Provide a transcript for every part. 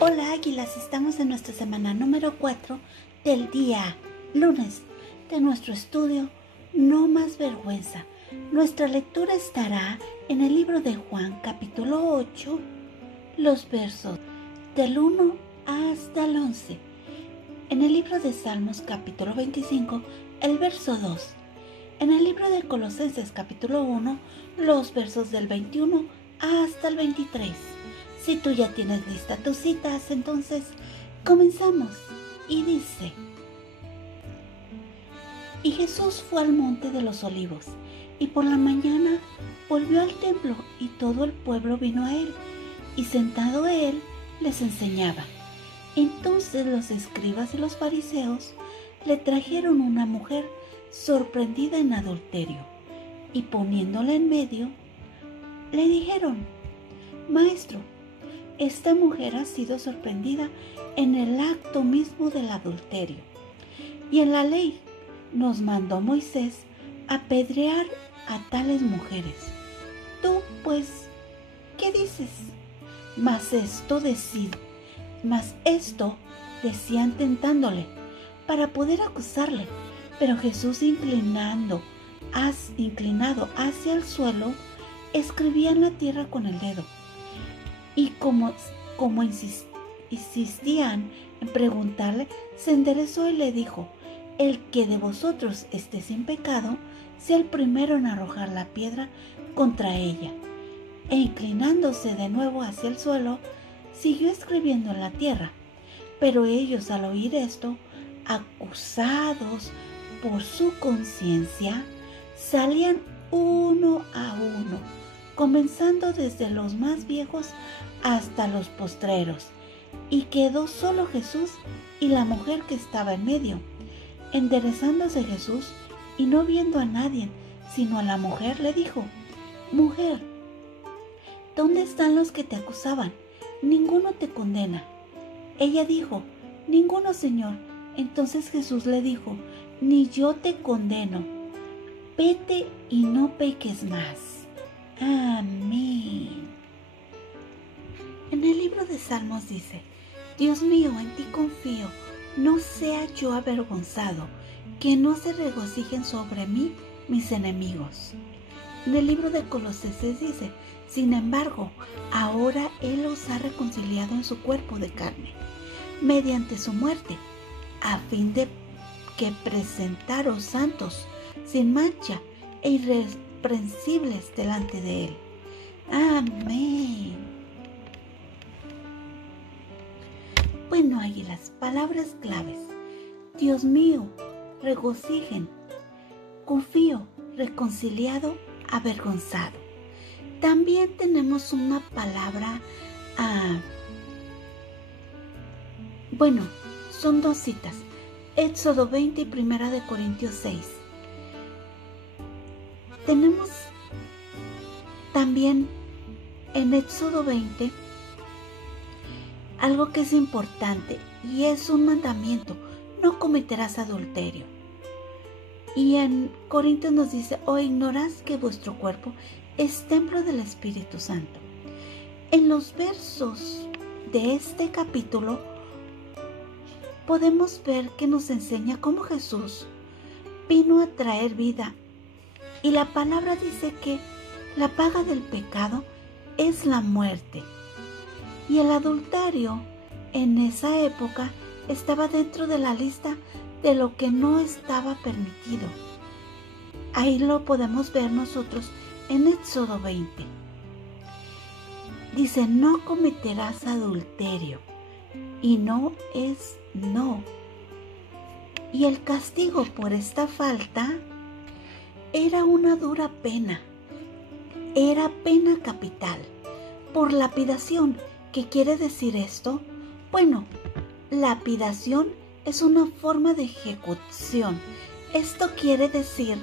Hola Águilas, estamos en nuestra semana número 4 del día lunes de nuestro estudio No Más Vergüenza. Nuestra lectura estará en el libro de Juan capítulo 8, los versos del 1 hasta el 11. En el libro de Salmos capítulo 25, el verso 2. En el libro de Colosenses capítulo 1, los versos del 21 hasta el 23. Si tú ya tienes lista tus citas, entonces comenzamos. Y dice: Y Jesús fue al monte de los olivos, y por la mañana volvió al templo, y todo el pueblo vino a él, y sentado él les enseñaba. Entonces los escribas y los fariseos le trajeron una mujer sorprendida en adulterio, y poniéndola en medio, le dijeron: Maestro, esta mujer ha sido sorprendida en el acto mismo del adulterio. Y en la ley nos mandó Moisés apedrear a tales mujeres. Tú, pues, ¿qué dices? Mas esto decían tentándole, para poder acusarle. Pero Jesús, inclinado hacia el suelo, escribía en la tierra con el dedo. Y como insistían en preguntarle, se enderezó y le dijo: El que de vosotros esté sin pecado, sea el primero en arrojar la piedra contra ella. E inclinándose de nuevo hacia el suelo, siguió escribiendo en la tierra. Pero ellos, al oír esto, acusados por su conciencia, salían uno a uno, comenzando desde los más viejos hasta los postreros, y quedó solo Jesús y la mujer que estaba en medio. Enderezándose Jesús y no viendo a nadie sino a la mujer, le dijo: Mujer, ¿dónde están los que te acusaban? Ninguno te condena. Ella dijo: Ninguno, Señor. Entonces Jesús le dijo: Ni yo te condeno. Vete y no peques más. Amén. En el libro de Salmos dice: Dios mío, en ti confío, no sea yo avergonzado, que no se regocijen sobre mí mis enemigos. En el libro de Colosenses dice: Sin embargo, ahora Él os ha reconciliado en su cuerpo de carne, mediante su muerte, a fin de que presentaros santos, sin mancha e irreprensibles delante de Él. Amén. Bueno, Águilas, palabras claves: Dios mío, regocijen; confío, reconciliado, avergonzado. También tenemos una palabra, son dos citas: Éxodo 20 y 1 de Corintios 6. Tenemos también en Éxodo 20 algo que es importante, y es un mandamiento: no cometerás adulterio. Y en Corintios nos dice: ¿O ignoráis que vuestro cuerpo es templo del Espíritu Santo? En los versos de este capítulo podemos ver que nos enseña cómo Jesús vino a traer vida, y la palabra dice que la paga del pecado es la muerte. Y el adulterio en esa época estaba dentro de la lista de lo que no estaba permitido. Ahí lo podemos ver nosotros en Éxodo 20. Dice: no cometerás adulterio. Y no es no. Y el castigo por esta falta era una dura pena. Era pena capital, por lapidación. ¿Qué quiere decir esto? Bueno, lapidación es una forma de ejecución. Esto quiere decir,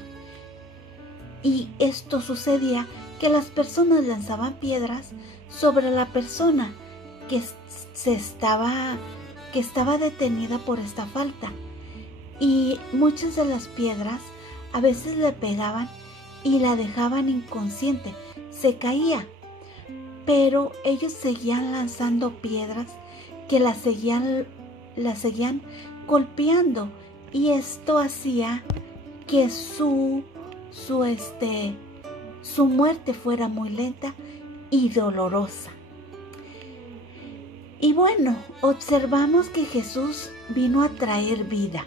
y esto sucedía, que las personas lanzaban piedras sobre la persona que estaba detenida por esta falta. Y muchas de las piedras a veces le pegaban y la dejaban inconsciente, se caía. Pero ellos seguían lanzando piedras que la seguían golpeando, y esto hacía que su muerte fuera muy lenta y dolorosa. Y bueno, observamos que Jesús vino a traer vida,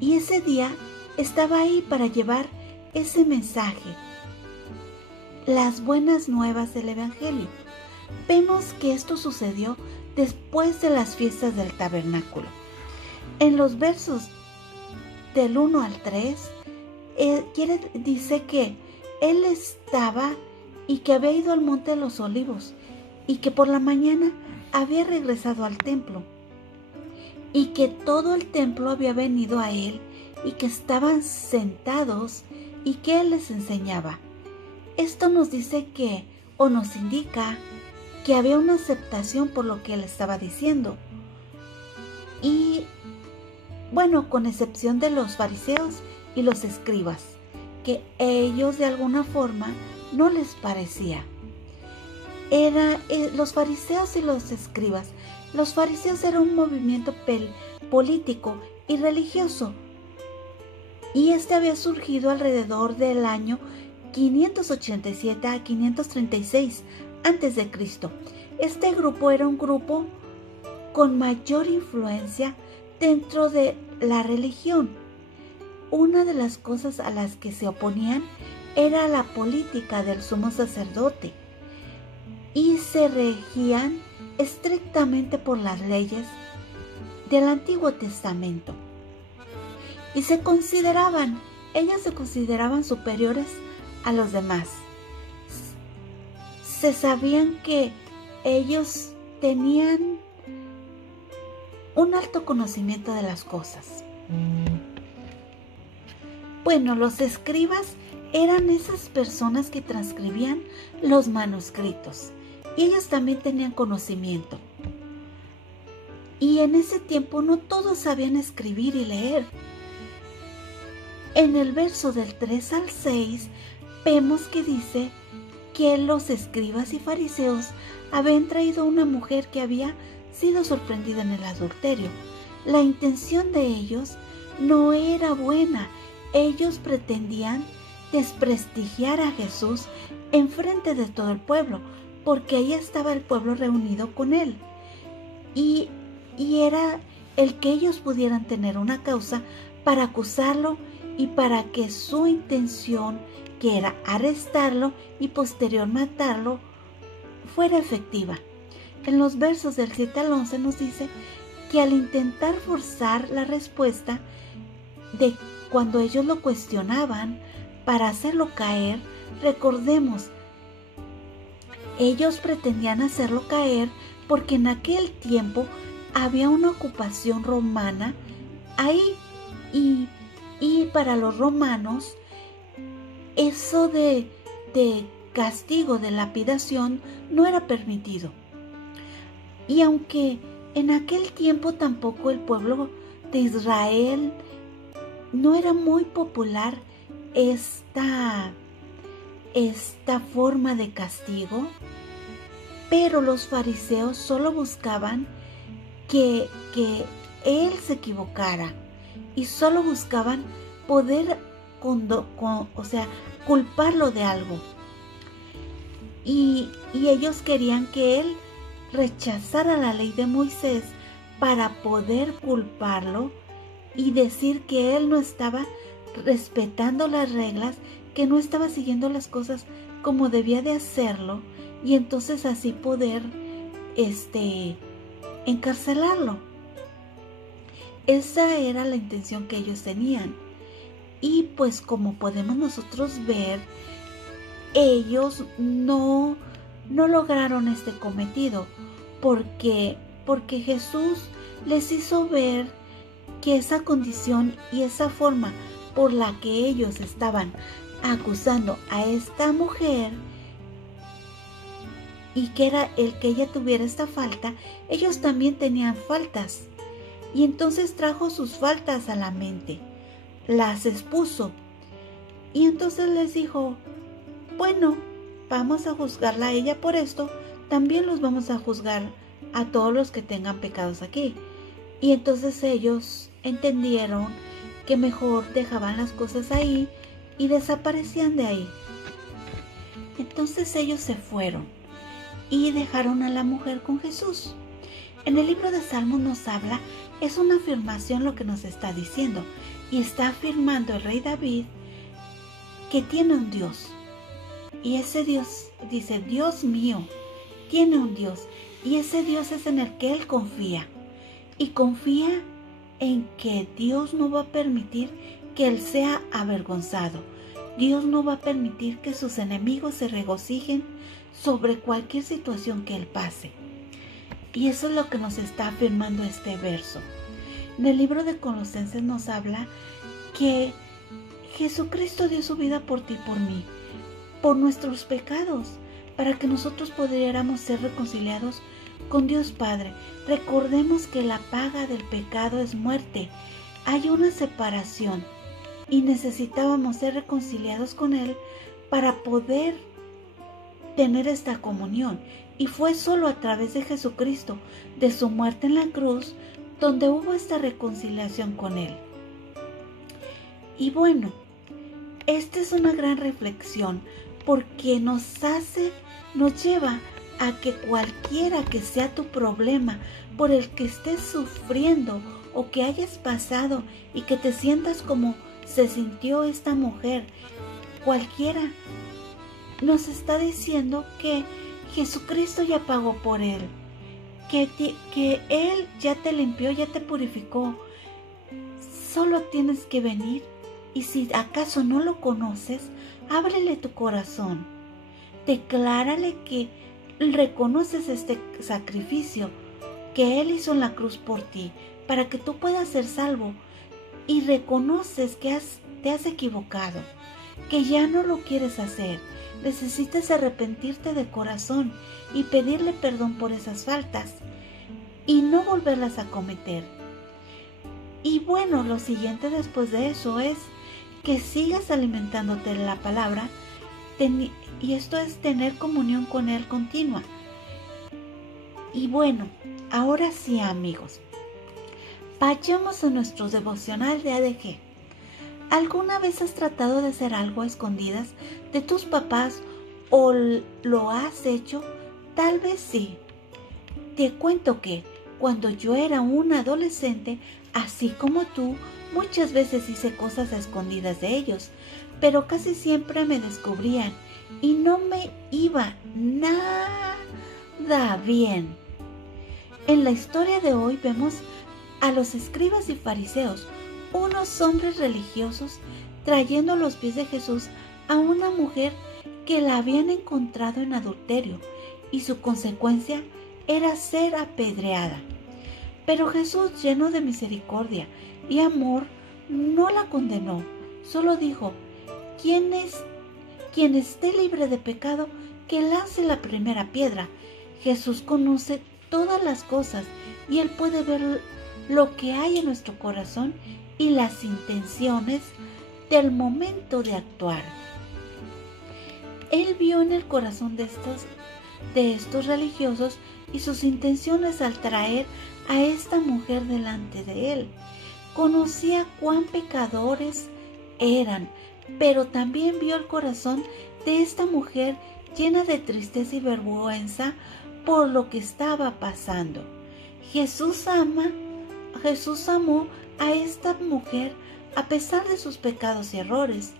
y ese día estaba ahí para llevar ese mensaje, las buenas nuevas del Evangelio. Vemos que esto sucedió después de las fiestas del tabernáculo. En los versos del 1 al 3, dice que él estaba y que había ido al monte de los olivos, y que por la mañana había regresado al templo, y que todo el templo había venido a él, y que estaban sentados y que él les enseñaba. Esto nos dice que, o nos indica, que había una aceptación por lo que él estaba diciendo. Y bueno, con excepción de los fariseos y los escribas, que ellos de alguna forma no les parecía. Los fariseos y los escribas. Los fariseos eran un movimiento político y religioso, y este había surgido alrededor del año 587 a 536 a.C. Este grupo era un grupo con mayor influencia dentro de la religión. Una de las cosas a las que se oponían era la política del sumo sacerdote, y se regían estrictamente por las leyes del Antiguo Testamento. Y ellos se consideraban superiores a los demás. Se sabían que ellos tenían un alto conocimiento de las cosas. Bueno, los escribas eran esas personas que transcribían los manuscritos, y ellos también tenían conocimiento. Y en ese tiempo no todos sabían escribir y leer. En el verso del 3 al 6 vemos que dice que los escribas y fariseos habían traído una mujer que había sido sorprendida en el adulterio. La intención de ellos no era buena. Ellos pretendían desprestigiar a Jesús en frente de todo el pueblo, porque ahí estaba el pueblo reunido con él. Y era el que ellos pudieran tener una causa para acusarlo, y para que su intención, que era arrestarlo y posterior matarlo, fuera efectiva. En los versos del 7 al 11 nos dice que al intentar forzar la respuesta de cuando ellos lo cuestionaban para hacerlo caer, recordemos, ellos pretendían hacerlo caer porque en aquel tiempo había una ocupación romana ahí, y para los romanos eso de castigo, de lapidación, no era permitido. Y aunque en aquel tiempo tampoco el pueblo de Israel no era muy popular esta forma de castigo, pero los fariseos solo buscaban que él se equivocara, y solo buscaban poder culparlo de algo. Y ellos querían que él rechazara la ley de Moisés para poder culparlo y decir que él no estaba respetando las reglas, que no estaba siguiendo las cosas como debía de hacerlo, y entonces así poder encarcelarlo. Esa era la intención que ellos tenían. Y pues como podemos nosotros ver, ellos no lograron este cometido, porque Jesús les hizo ver que esa condición y esa forma por la que ellos estaban acusando a esta mujer, y que era el que ella tuviera esta falta, ellos también tenían faltas. Y entonces trajo sus faltas a la mente, las expuso, y entonces les dijo: bueno, vamos a juzgarla a ella por esto, también los vamos a juzgar a todos los que tengan pecados aquí. Y entonces ellos entendieron que mejor dejaban las cosas ahí y desaparecían de ahí. Entonces ellos se fueron y dejaron a la mujer con Jesús. En el libro de Salmos nos habla, es una afirmación lo que nos está diciendo, y está afirmando el rey David que tiene un Dios. Y ese Dios dice, Dios mío, tiene un Dios, y ese Dios es en el que él confía. Y confía en que Dios no va a permitir que él sea avergonzado. Dios no va a permitir que sus enemigos se regocijen sobre cualquier situación que él pase. Y eso es lo que nos está afirmando este verso. En el libro de Colosenses nos habla que Jesucristo dio su vida por ti y por mí, por nuestros pecados, para que nosotros pudiéramos ser reconciliados con Dios Padre. Recordemos que la paga del pecado es muerte. Hay una separación y necesitábamos ser reconciliados con Él para poder tener esta comunión. Y fue solo a través de Jesucristo, de su muerte en la cruz, donde hubo esta reconciliación con Él. Y bueno, esta es una gran reflexión porque nos lleva a que cualquiera que sea tu problema por el que estés sufriendo o que hayas pasado y que te sientas como se sintió esta mujer, cualquiera, nos está diciendo que Jesucristo ya pagó por él, que Él ya te limpió, ya te purificó. Solo tienes que venir y si acaso no lo conoces, ábrele tu corazón. Declárale que reconoces este sacrificio que Él hizo en la cruz por ti, para que tú puedas ser salvo. Y reconoces que te has equivocado, que ya no lo quieres hacer. Necesitas arrepentirte de corazón y pedirle perdón por esas faltas y no volverlas a cometer. Y bueno, lo siguiente después de eso es que sigas alimentándote de la palabra, y esto es tener comunión con Él continua. Y bueno, ahora sí, amigos, vayamos a nuestro devocional de ADG. ¿Alguna vez has tratado de hacer algo a escondidas de tus papás o lo has hecho? Tal vez sí. Te cuento que cuando yo era una adolescente, así como tú, muchas veces hice cosas a escondidas de ellos, pero casi siempre me descubrían y no me iba nada bien. En la historia de hoy vemos a los escribas y fariseos, unos hombres religiosos, trayendo a los pies de Jesús a una mujer que la habían encontrado en adulterio, y su consecuencia era ser apedreada. Pero Jesús, lleno de misericordia y amor, no la condenó, solo dijo, quien esté libre de pecado, que lance la primera piedra. Jesús conoce todas las cosas y Él puede ver lo que hay en nuestro corazón y las intenciones del momento de actuar. Él vio en el corazón de estos religiosos y sus intenciones al traer a esta mujer delante de Él. Conocía cuán pecadores eran, pero también vio el corazón de esta mujer llena de tristeza y vergüenza por lo que estaba pasando. Jesús amó a esta mujer a pesar de sus pecados y errores.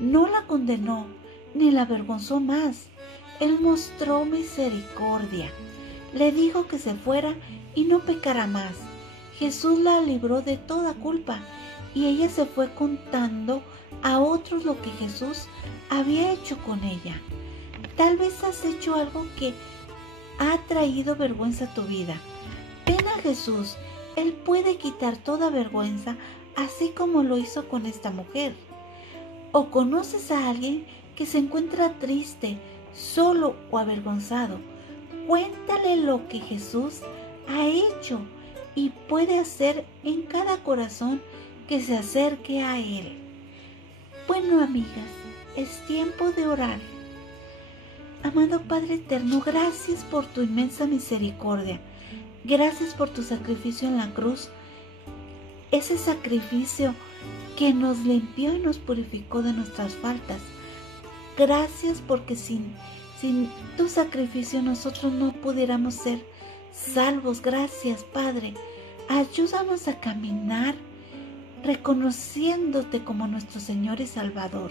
No la condenó ni la avergonzó más. Él mostró misericordia. Le dijo que se fuera y no pecara más. Jesús la libró de toda culpa y ella se fue contando a otros lo que Jesús había hecho con ella. Tal vez has hecho algo que ha traído vergüenza a tu vida. Ven a Jesús. Él puede quitar toda vergüenza, así como lo hizo con esta mujer. ¿O conoces a alguien que se encuentra triste, solo o avergonzado? Cuéntale lo que Jesús ha hecho y puede hacer en cada corazón que se acerque a Él. Bueno, amigas, es tiempo de orar. Amado Padre eterno, gracias por tu inmensa misericordia. Gracias por tu sacrificio en la cruz, ese sacrificio que nos limpió y nos purificó de nuestras faltas. Gracias porque sin tu sacrificio nosotros no pudiéramos ser salvos. Gracias, Padre. Ayúdanos a caminar reconociéndote como nuestro Señor y Salvador.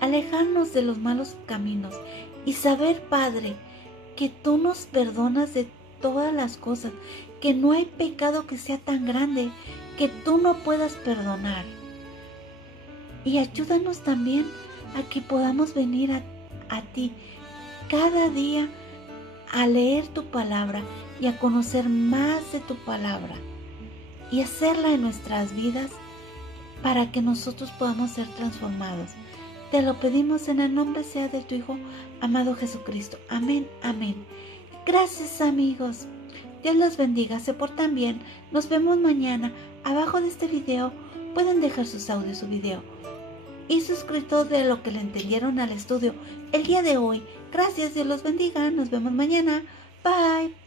Alejarnos de los malos caminos y saber, Padre, que tú nos perdonas de todas las cosas, que no hay pecado que sea tan grande que tú no puedas perdonar. Y ayúdanos también a que podamos venir a ti cada día a leer tu palabra y a conocer más de tu palabra y hacerla en nuestras vidas para que nosotros podamos ser transformados. Te lo pedimos en el nombre sea de tu Hijo amado Jesucristo. Amén, amén. Gracias, amigos. Dios los bendiga, se portan bien. Nos vemos mañana. Abajo de este video pueden dejar sus audios o video y suscritos de lo que le entendieron al estudio el día de hoy. Gracias, Dios los bendiga. Nos vemos mañana. Bye.